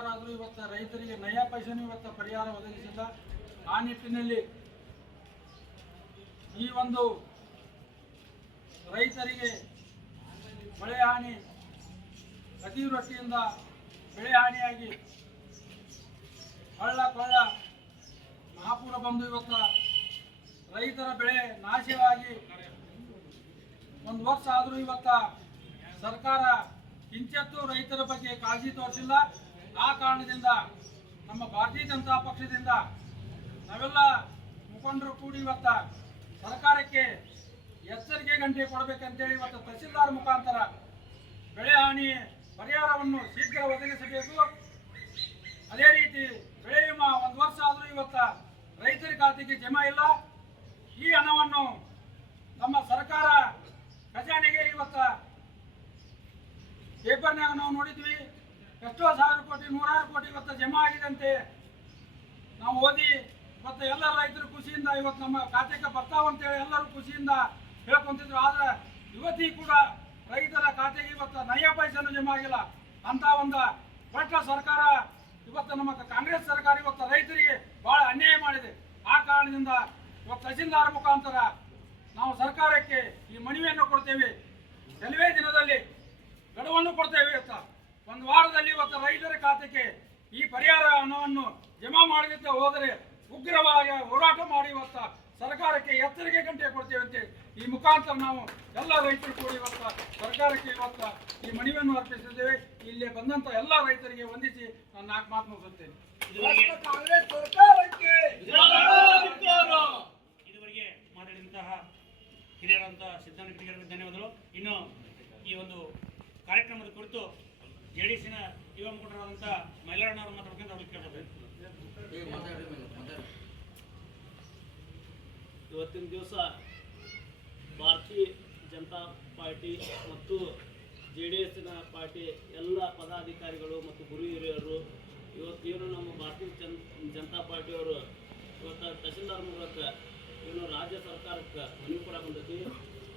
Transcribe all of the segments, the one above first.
ಸರ್ಕಾರ ಆದರೂ ಇವತ್ತು ರೈತರಿಗೆ ನಯಾ ಪೈಸೆನೂ ಇವತ್ತು ಪರಿಹಾರ ಒದಗಿಸಿಲ್ಲ. ಆ ನಿಟ್ಟಿನಲ್ಲಿ ಈ ಒಂದು ರೈತರಿಗೆ ಮಳೆ ಹಾನಿ, ಅತಿವೃಷ್ಟಿಯಿಂದ ಬೆಳೆ ಹಾನಿಯಾಗಿ ಹಳ್ಳ ಕೊಳ್ಳ ಮಹಾಪೂರ ಬಂದು ಇವತ್ತು ರೈತರ ಬೆಳೆ ನಾಶವಾಗಿ 1 ವರ್ಷ ಆದರೂ ಇವತ್ತು ಸರ್ಕಾರ ಕಿಂಚಿತ್ತೂ ರೈತರ ಬಗ್ಗೆ ಕಾಳಜಿ ತೋರಿಸಿಲ್ಲ. ಆ ಕಾರಣದಿಂದ ನಮ್ಮ ಭಾರತೀಯ ಜನತಾ ಪಕ್ಷದಿಂದ ನಾವೆಲ್ಲ ಮುಖಂಡರು ಕೂಡಿ ಇವತ್ತು ಸರ್ಕಾರಕ್ಕೆ ಎಚ್ಚರಿಕೆ ಗಂಟೆ ಕೊಡಬೇಕಂತೇಳಿ ಇವತ್ತು ತಹಸೀಲ್ದಾರ್ ಮುಖಾಂತರ ಬೆಳೆ ಹಾನಿ ಪರಿಹಾರವನ್ನು ಶೀಘ್ರ ಒದಗಿಸಬೇಕು. ಅದೇ ರೀತಿ ಬೆಳೆ ವಿಮಾ 1 ವರ್ಷ ಆದರೂ ಇವತ್ತು ರೈತರ ಖಾತೆಗೆ ಜಮಾ ಇಲ್ಲ. ಈ ಹಣವನ್ನು ನಮ್ಮ ಸರ್ಕಾರ ಖಜಾನೆಗೆ ಇವತ್ತು ಪೇಪರ್ನಾಗ ನಾವು ನೋಡಿದ್ವಿ, ಎಷ್ಟೋ 1000 ಕೋಟಿ 100 ಕೋಟಿ ಇವತ್ತು ಜಮಾ ಆಗಿದಂತೆ ನಾವು ಓದಿ ಇವತ್ತು ಎಲ್ಲ ರೈತರು ಖುಷಿಯಿಂದ ಇವತ್ತು ನಮ್ಮ ಖಾತೆಗೆ ಬರ್ತಾವಂತೇಳಿ ಎಲ್ಲರೂ ಖುಷಿಯಿಂದ ಹೇಳ್ಕೊಂತಿದ್ರು. ಆದರೆ ಇವತ್ತಿಗೂ ಕೂಡ ರೈತರ ಖಾತೆಗೆ ಇವತ್ತು ನಯಾ ಪೈಸೆನೂ ಜಮಾ ಆಗಿಲ್ಲ. ಅಂತ ಒಂದು ಭ್ರಷ್ಟ ಸರ್ಕಾರ ಇವತ್ತು ನಮ್ಮ ಕಾಂಗ್ರೆಸ್ ಸರ್ಕಾರ ಇವತ್ತು ರೈತರಿಗೆ ಬಹಳ ಅನ್ಯಾಯ ಮಾಡಿದೆ. ಆ ಕಾರಣದಿಂದ ಇವತ್ತು ತಹಸೀಲ್ದಾರ್ ಮುಖಾಂತರ ನಾವು ಸರ್ಕಾರಕ್ಕೆ ಈ ಮನವಿಯನ್ನು ಕೊಡ್ತೇವೆ. ಕೆಲವೇ ದಿನದಲ್ಲಿ ಗಡುವನ್ನು ಕೊಡ್ತೇವೆ. ಇವತ್ತು 1 ವಾರದಲ್ಲಿ ಇವತ್ತು ರೈತರ ಖಾತೆಗೆ ಈ ಪರಿಹಾರ ಹಣವನ್ನು ಜಮಾ ಮಾಡದಿದ್ದ ಹೋದರೆ ಉಗ್ರವಾಗಿ ಹೋರಾಟ ಮಾಡಿ ಇವತ್ತು ಸರ್ಕಾರಕ್ಕೆ ಎಚ್ಚರಿಕೆ ಗಂಟೆ ಕೊಡ್ತೇವೆ ಅಂತೇಳಿ ಈ ಮುಖಾಂತರ ನಾವು ಎಲ್ಲ ರೈತರು ಕೂಡಿ ಇವತ್ತು ಸರ್ಕಾರಕ್ಕೆ ಇವತ್ತು ಈ ಮನವಿಯನ್ನು ಅರ್ಪಿಸಿದ್ದೇವೆ. ಇಲ್ಲಿ ಬಂದಂತ ಎಲ್ಲ ರೈತರಿಗೆ ವಂದಿಸಿ ನಾನು 4 ಮಾತು ಮುಗಿಸುತ್ತೇನೆ. ಕಾಂಗ್ರೆಸ್ ಸರ್ಕಾರಕ್ಕೆ ಇದುವರೆಗೆ ಮಾತಾಡಿದಂತಹ ಹಿರಿಯರಂತಹ ಸಿದ್ಧಾಂತ ಕಿಡಿಗೇರಿಗೆ ಧನ್ಯವಾದಗಳು. ಇನ್ನು ಈ ಒಂದು ಕಾರ್ಯಕ್ರಮದ ಕುರಿತು ಜೆಡಿಎಸ್ನ ಯುವ ಮುಖಂಡರಾದಂಥ ಮೈಲಾರಣ್ಣವರು ಮಾತಾಡ್ಕೊಂಡು ಅವ್ರಿಗೆ ಕೇಳಬೇಕು. ಇವತ್ತಿನ ದಿವಸ ಭಾರತೀಯ ಜನತಾ ಪಾರ್ಟಿ ಮತ್ತು JDSನ ಪಾರ್ಟಿ ಎಲ್ಲ ಪದಾಧಿಕಾರಿಗಳು ಮತ್ತು ಗುರು ಹಿರಿಯರು ಇವತ್ತೇನು ನಮ್ಮ ಭಾರತೀಯ ಜನತಾ ಪಾರ್ಟಿಯವರು ಇವತ್ತು ತಹಸೀಲ್ದಾರ್ ಮೂಲಕ ಏನು ರಾಜ್ಯ ಸರ್ಕಾರಕ್ಕೆ ಮನವಿ ಕೂಡ ಬಂದೈತಿ.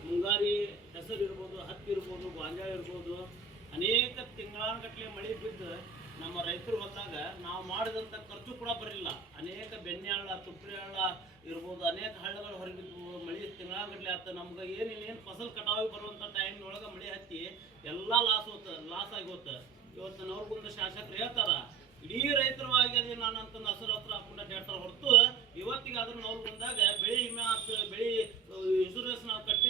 ಮುಂಗಾರಿ ಹೆಸರು ಇರ್ಬೋದು, ಹತ್ತಿ ಇರ್ಬೋದು, ಗಾಂಜಾಳ ಇರ್ಬೋದು, ಅನೇಕ ತಿಂಗಳಾನುಗಟ್ಟಲೆ ಮಳೆ ಬಿದ್ದು ನಮ್ಮ ರೈತರು ಬಂದಾಗ ನಾವು ಮಾಡಿದಂಥ ಖರ್ಚು ಕೂಡ ಬರಲಿಲ್ಲ. ಅನೇಕ ಬೆಣ್ಣೆ ಹಳ್ಳ, ತುಪ್ಪರಿ ಹಳ್ಳ ಇರ್ಬೋದು, ಅನೇಕ ಹಳ್ಳಗಳು ಹೊರಗಿದ್ವು. ಮಳೆ ತಿಂಗಳಾನುಗಟ್ಟಲೆ ಆಯ್ತು. ನಮ್ಗೆ ಏನೇನು ಫಸಲ್ ಕಟಾವಿಗೆ ಬರುವಂಥ ಟೈಮ್ನೊಳಗೆ ಮಳೆ ಹತ್ತಿ ಎಲ್ಲ ಲಾಸ್ ಆಗಿ ಹೋತ. ಇವತ್ತು ನವರಗುಂದ ಶಾಸಕರು ಹೇಳ್ತಾರ ಇಡೀ ರೈತರವಾಗಿ ಅದೇ ನಾನು ಅಂತ ಹಸಿರು ಹತ್ರ ಹಾಕೊಂಡು ಹೇಳ್ತಾರೆ ಹೊರತು ಇವತ್ತಿಗೆ ಅದ್ರ ನವರಗುಂದಾಗ ಬೆಳೆ ವಿಮೆ ಬೆಳೆ ಇನ್ಶೂರೆನ್ಸ್ ನಾವು ಕಟ್ಟಿ